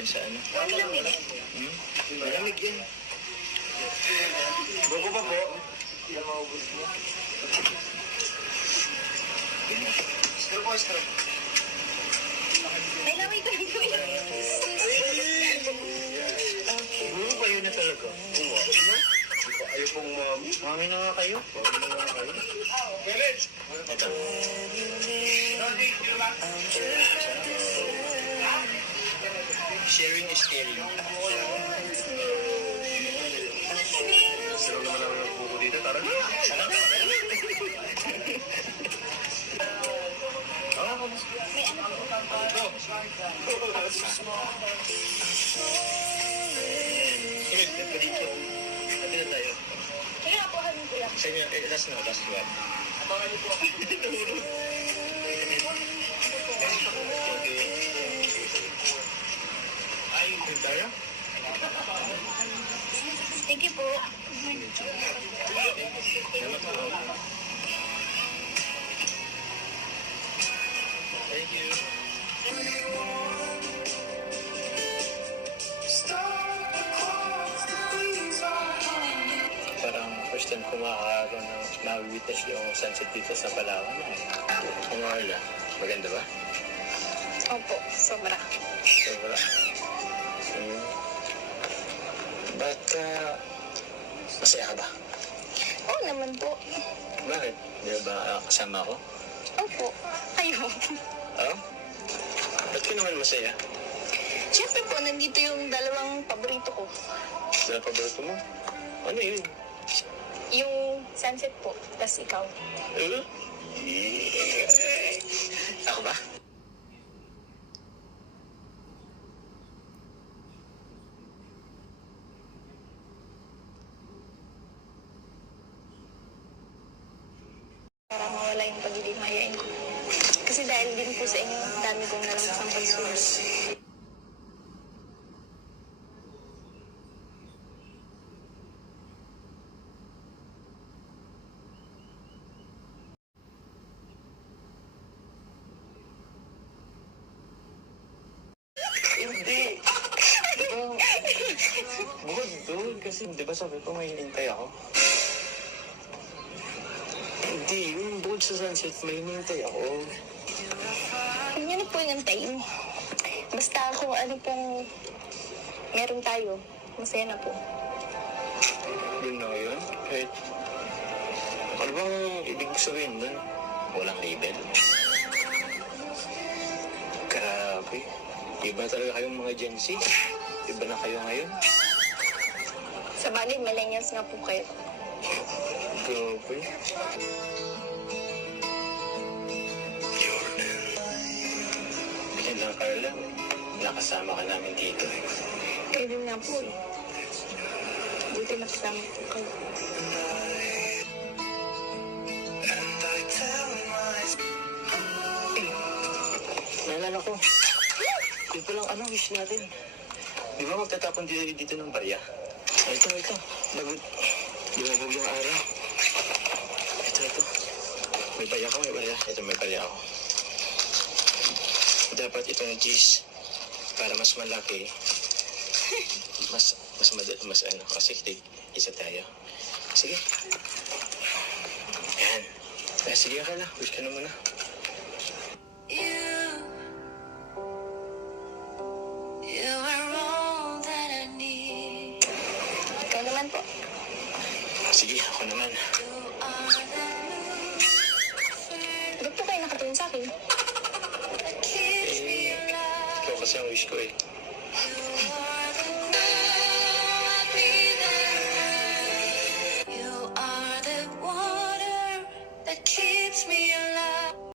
tayo sa ano. Malamig. Malamig yan. Buko pa po. Yan maubos mo. Straw po, straw. May lamig ko ito. Buko kayo na talaga. Oo. Ayaw pong mami. Mami na nga kayo. Mami na nga kayo. Ito. Sharing is caring. Sarap naman naman ang buko dito. Tara na. May ano po. Kaya po kami ko lang. Sa inyo, last one. Abangan niyo po. Ay, yung tayo? Thank you po. Salamat po. Thank you. Parang first time ko makakaroon ng na-witness yung sunset dito sa Palawan. Kung wala, maganda ba? Opo, sobra. Sobra. Ba't masaya ka ba? Oo naman po. Bakit? Di ba kasama ako? Opo. Kayo. Oo? Ba't ka naman masaya? Siyempre po, nandito yung dalawang paborito ko. Dala paborito mo? Ano yun? Yung sunset po, tas ikaw. Ako ba? Para mawala yung pagiging mayayain ko. Kasi dahil din po sa inyo, dami kong nalamasang pagsulos. Hindi. Bukod doon kasi di ba sabi ko may hinintay ako? Hindi, yung bukod sa sunset may hinintay ako. Huwag niyo na po yung antayin. Basta kung ano pong meron tayo, masaya na po. Yun na yun. Kahit ano bang ibig sabihin doon? Walang label? Grabe. Iba talaga kayong mga Gen Z. Iba na kayo ngayon. Sa bagay, millennials nga po kayo. Grabe. Yan lang, Carla. Nakasama ka namin dito. Kayo din nga po eh. Buti nakasama po kayo. Naalala ko. Yun palang ano, wish natin. Di ba magtatapon dito ng barya? Ito. Bago, lumabog yung araw. Ito. May barya ko, may barya. Ito, may barya ako. Dapat itong cheese para mas malaki. Mas ano. Kasi isa tayo. Sige. Yan. Sige ka na. Wish ka na muna. Ikaw naman po. Sige, ako naman. Ba't po kayo nakatingin sa akin? Ikaw kasi ang wish ko eh.